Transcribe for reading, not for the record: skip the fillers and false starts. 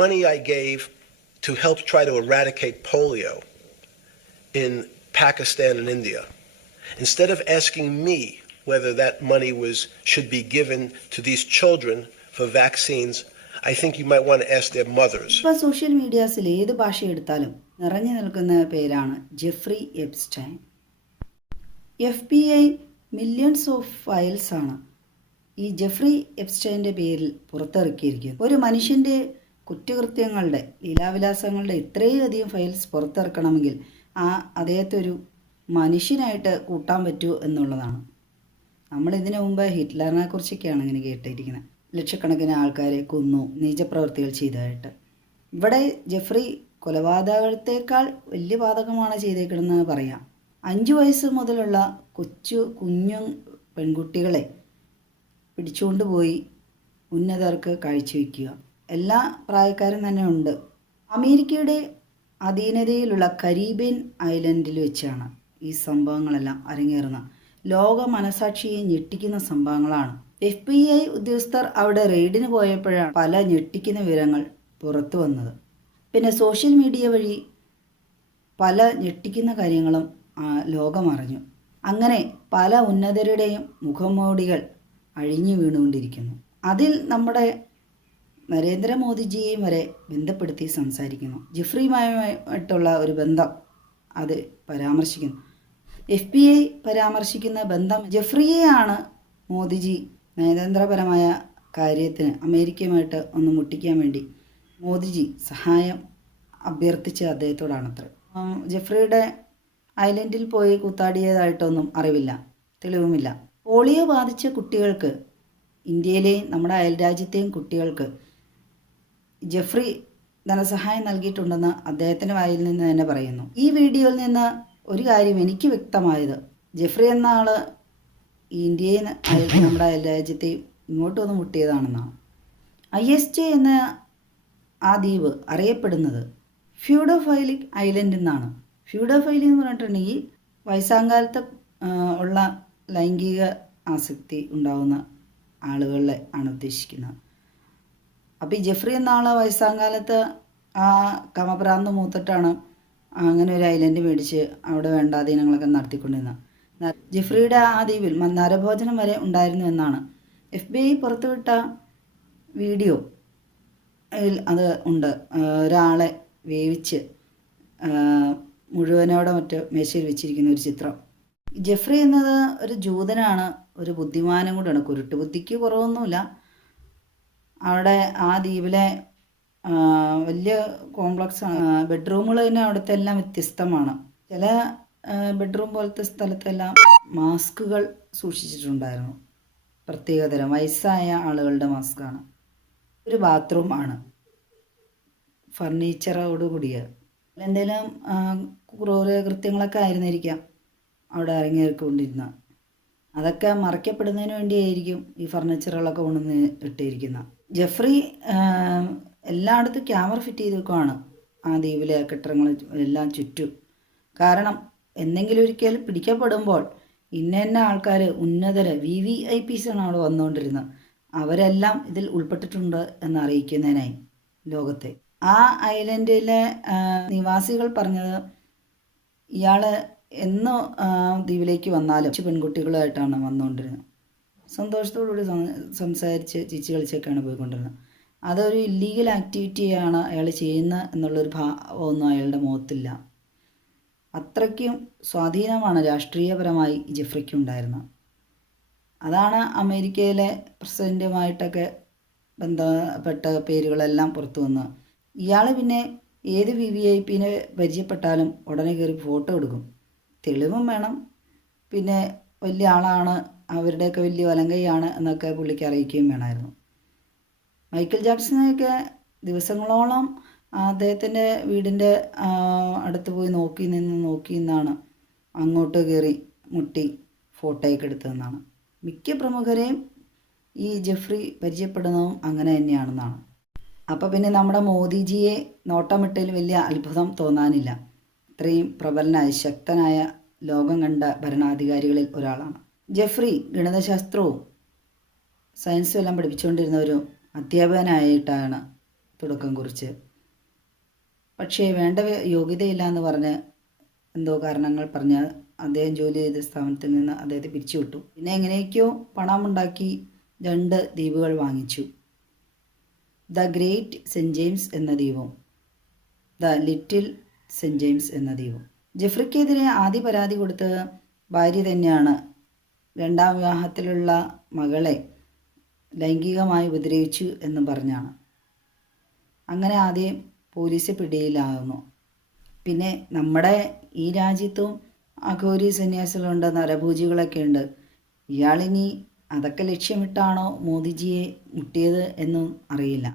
money I gave to help try to eradicate polio in Pakistan and India, instead of asking me whether that money should be given to these children for vaccines, I think you might want to ask their mothers. ഇപ്പോൾ social മീഡിയാസിൽ ഏത് ഭാഷ എടുത്താലും നിറഞ്ഞു നിൽക്കുന്ന പേരാണ് Jeffrey Epstein. FBI millions of files ആണ് ഈ ജെഫ്രി എപ്സ്റ്റൈൻ്റെ പേരിൽ പുറത്തിറക്കിയിരിക്കുന്നത്. ഒരു മനുഷ്യൻ്റെ കുറ്റകൃത്യങ്ങളുടെ ലീലാവിലാസങ്ങളുടെ ഇത്രയധികം ഫയൽസ് പുറത്തിറക്കണമെങ്കിൽ അദ്ദേഹത്തെ ഒരു മനുഷ്യനായിട്ട് കൂട്ടാൻ പറ്റൂ എന്നുള്ളതാണ്. നമ്മളിതിനു മുമ്പ് ഹിറ്റ്ലറിനെ കുറിച്ചൊക്കെയാണ് ഇങ്ങനെ കേട്ടിരിക്കുന്നത്. ലക്ഷക്കണക്കിന് ആൾക്കാരെ കൊന്നു, നീചപ്രവൃത്തികൾ ചെയ്തതായിട്ട്. ഇവിടെ ജെഫ്രി കൊലപാതകത്തേക്കാൾ വലിയ പാതകമാണ് ചെയ്തേക്കണമെന്ന് പറയാം. 5 വയസ്സ് മുതലുള്ള കുഞ്ഞു പെൺകുട്ടികളെ പിടിച്ചുകൊണ്ടുപോയി ഉന്നതർക്ക് കാഴ്ചവെക്കുക. എല്ലാ പ്രായക്കാരും തന്നെ ഉണ്ട്. അമേരിക്കയുടെ അധീനതയിലുള്ള കരീബിയൻ ഐലൻഡിൽ വെച്ചാണ് ഈ സംഭവങ്ങളെല്ലാം അരങ്ങേറുന്നത്. ലോക മനസാക്ഷിയെ ഞെട്ടിക്കുന്ന സംഭവങ്ങളാണ്. FBI ഉദ്യോഗസ്ഥർ അവിടെ റെയ്ഡിന് പോയപ്പോഴാണ് പല ഞെട്ടിക്കുന്ന വിവരങ്ങൾ പുറത്തു വന്നത്. പിന്നെ സോഷ്യൽ മീഡിയ വഴി പല ഞെട്ടിക്കുന്ന കാര്യങ്ങളും ലോകമറിഞ്ഞു. അങ്ങനെ പല ഉന്നതരുടെയും മുഖംമൂടികൾ അഴിഞ്ഞു വീണുകൊണ്ടിരിക്കുന്നു. അതിൽ നമ്മുടെ നരേന്ദ്രമോദിജിയെയും വരെ ബന്ധപ്പെടുത്തി സംസാരിക്കുന്നു. ജെഫ്രിയുമായിട്ടുള്ള ഒരു ബന്ധം അത് പരാമർശിക്കുന്നു. FBI പരാമർശിക്കുന്ന ബന്ധം ജെഫ്രിയെയാണ് മോദിജി നയതന്ത്രപരമായ കാര്യത്തിന് അമേരിക്കയുമായിട്ട് ഒന്ന് മുട്ടിക്കാൻ വേണ്ടി മോദിജി സഹായം അഭ്യർത്ഥിച്ച അദ്ദേഹത്തോടാണത്രേ. ജെഫ്രിയുടെ ഐലൻഡിൽ പോയി കൂത്താടിയതായിട്ടൊന്നും അറിവില്ല, തെളിവുമില്ല. പോളിയോ ബാധിച്ച കുട്ടികൾക്ക്, ഇന്ത്യയിലെയും നമ്മുടെ അയൽരാജ്യത്തെയും കുട്ടികൾക്ക് ജെഫ്രി ധനസഹായം നൽകിയിട്ടുണ്ടെന്ന് അദ്ദേഹത്തിൻ്റെ വായിൽ നിന്ന് തന്നെ പറയുന്നു. ഈ വീഡിയോയിൽ നിന്ന് ഒരു കാര്യം എനിക്ക് വ്യക്തമായത്, ജെഫ്രി എന്ന ആൾ ഇന്ത്യയിൽ നമ്മുടെ അയൽരാജ്യത്തെ ഇങ്ങോട്ട് വന്ന് മുട്ടിയതാണെന്നാണ്. ISJ എന്ന ആ ദ്വീപ് അറിയപ്പെടുന്നത് ഫ്യൂഡോഫൈലിക് ഐലൻഡ് എന്നാണ്. ഫ്യൂഡോഫൈലി എന്ന് പറഞ്ഞിട്ടുണ്ടെങ്കിൽ വയസ്സാങ്കാലത്ത് ഉള്ള ലൈംഗിക ആസക്തി ഉണ്ടാകുന്ന ആളുകളെ ആണ് ഉദ്ദേശിക്കുന്നത്. അപ്പോൾ ഈ ജെഫ്രി എന്ന ആൾ വയസ്സാങ്കാലത്ത് ആ കമപ്രാന്ത് മൂത്തിട്ടാണ് അങ്ങനെ ഒരു ഐലൻഡ് മേടിച്ച് അവിടെ വേണ്ടാധീനങ്ങളൊക്കെ നടത്തിക്കൊണ്ടിരുന്നത്. ജെഫ്രിയുടെ ആ ദ്വീപിൽ നരഭോജനം വരെ ഉണ്ടായിരുന്നു എന്നാണ് FBI പുറത്തുവിട്ട വീഡിയോ അത് ഉണ്ട്. ഒരാളെ വേവിച്ച് മുഴുവനോടെ മറ്റോ മേശയിൽ വെച്ചിരിക്കുന്ന ഒരു ചിത്രം. ജെഫ്രി എന്നത് ഒരു ജൂതനാണ്, ഒരു ബുദ്ധിമാനും കൂടെയാണ്. കുരുട്ടുബുദ്ധിക്ക് കുറവൊന്നുമില്ല. അവിടെ ആ ദ്വീപിലെ വലിയ കോംപ്ലക്സ് ആണ്. ബെഡ്റൂമുകൾ തന്നെ അവിടുത്തെ എല്ലാം വ്യത്യസ്തമാണ്. ചില ബെഡ്റൂം പോലത്തെ സ്ഥലത്തെല്ലാം മാസ്കുകൾ സൂക്ഷിച്ചിട്ടുണ്ടായിരുന്നു. പ്രത്യേകതരം വയസ്സായ ആളുകളുടെ മാസ്കാണ്. ഒരു ബാത്റൂം ആണ്, ഫർണിച്ചറോട് കൂടിയ. എന്തെങ്കിലും ക്രൂരകൃത്യങ്ങളൊക്കെ ആയിരുന്നിരിക്കാം അവിടെ ഇറങ്ങിയേറിക്കൊണ്ടിരുന്നത്. അതൊക്കെ മറയ്ക്കപ്പെടുന്നതിന് വേണ്ടിയായിരിക്കും ഈ ഫർണിച്ചറുകളൊക്കെ കൊണ്ടുവന്ന് ഇട്ടിരിക്കുന്നത്. ജെഫ്രി എല്ലായിടത്തും ക്യാമറ ഫിറ്റ് ചെയ്ത് വെക്കുകയാണ് ആ ദ്വീപിലെ കെട്ടിടങ്ങൾ എല്ലാം ചുറ്റും. കാരണം എന്തെങ്കിലും ഒരിക്കൽ പിടിക്കപ്പെടുമ്പോൾ ഇന്ന ആൾക്കാർ ഉന്നതര VVIPs ആണ് അവിടെ വന്നുകൊണ്ടിരുന്നത്. അവരെല്ലാം ഇതിൽ ഉൾപ്പെട്ടിട്ടുണ്ട് എന്ന് അറിയിക്കുന്നതിനായി ലോകത്തെ. ആ ഐലൻഡിലെ നിവാസികൾ പറഞ്ഞത് ഇയാൾ എന്ന് ദ്വീപിലേക്ക് വന്നാലും പെൺകുട്ടികളായിട്ടാണ് വന്നുകൊണ്ടിരുന്നത്. സന്തോഷത്തോടുകൂടി സംസാരിച്ച് ചിരിച്ച് കളിച്ചൊക്കെയാണ് പോയിക്കൊണ്ടിരുന്നത്. അതൊരു ഇല്ലീഗൽ ആക്ടിവിറ്റിയാണ് അയാൾ ചെയ്യുന്നത് എന്നുള്ളൊരു ഭാവമൊന്നും അയാളുടെ മുഖത്തില്ല. അത്രയ്ക്കും സ്വാധീനമാണ് രാഷ്ട്രീയപരമായി ജെഫ്രിക്ക് ഉണ്ടായിരുന്നത്. അതാണ് അമേരിക്കയിലെ പ്രസിഡൻറ്റുമായിട്ടൊക്കെ ബന്ധപ്പെട്ട പേരുകളെല്ലാം പുറത്തു വന്നത്. ഇയാൾ പിന്നെ ഏത് VVIPനെ പരിചയപ്പെട്ടാലും ഉടനെ കയറി ഫോട്ടോ എടുക്കും. തെളിവും വേണം, പിന്നെ വലിയ ആളാണ്, അവരുടെയൊക്കെ വലിയ വലങ്കൈയാണ് എന്നൊക്കെ പുള്ളിക്ക് അറിയിക്കുകയും വേണമായിരുന്നു. മൈക്കിൾ ജാക്സനെയൊക്കെ ദിവസങ്ങളോളം അദ്ദേഹത്തിൻ്റെ വീടിൻ്റെ അടുത്ത് പോയി നോക്കി നിന്നാണ് അങ്ങോട്ട് കയറി മുട്ടി ഫോട്ടോയൊക്കെ എടുത്തതെന്നാണ്. മിക്ക പ്രമുഖരെയും ഈ ജെഫ്രി പരിചയപ്പെടുന്നതും അങ്ങനെ തന്നെയാണെന്നാണ്. അപ്പോൾ പിന്നെ നമ്മുടെ മോദിജിയെ നോട്ടമിട്ടതിൽ വലിയ അത്ഭുതം തോന്നാനില്ല. ഇത്രയും പ്രബലനായ ശക്തനായ ലോകം കണ്ട ഭരണാധികാരികളിൽ ഒരാളാണ് ജെഫ്രി. ഗണിതശാസ്ത്രവും സയൻസും എല്ലാം പഠിപ്പിച്ചുകൊണ്ടിരുന്ന ഒരു അധ്യാപകനായിട്ടാണ് തുടക്കം കുറിച്ച്. പക്ഷേ വേണ്ട യോഗ്യതയില്ല എന്ന് പറഞ്ഞ് എന്തോ കാരണങ്ങൾ പറഞ്ഞ് അദ്ദേഹം ജോലി ചെയ്ത സ്ഥാപനത്തിൽ നിന്ന് അദ്ദേഹത്തെ പിരിച്ചുവിട്ടു. പിന്നെ എങ്ങനെയൊക്കെയോ പണമുണ്ടാക്കി 2 ദ്വീപുകൾ വാങ്ങിച്ചു. ദ ഗ്രേറ്റ് സെൻറ്റ് ജെയിംസ് എന്ന ദ്വീപും ദ ലിറ്റിൽ സെൻറ്റ് ജെയിംസ് എന്ന ദ്വീപും. ജെഫ്രിക്കെതിരെ ആദ്യ പരാതി കൊടുത്തത് ഭാര്യ തന്നെയാണ്. 2ാം വിവാഹത്തിലുള്ള മകളെ ലൈംഗികമായി ഉപദ്രവിച്ചു എന്നും പറഞ്ഞാണ്. അങ്ങനെ ആദ്യം പോലീസ് പിടിയിലാകുന്നു. പിന്നെ നമ്മുടെ ഈ രാജ്യത്തും അഘോരി സന്യാസികളുണ്ട്, നരഭൂജികളൊക്കെ ഉണ്ട്. ഇയാളിനി അതൊക്കെ ലക്ഷ്യമിട്ടാണോ മോദിജിയെ മുട്ടിയത് എന്നും അറിയില്ല.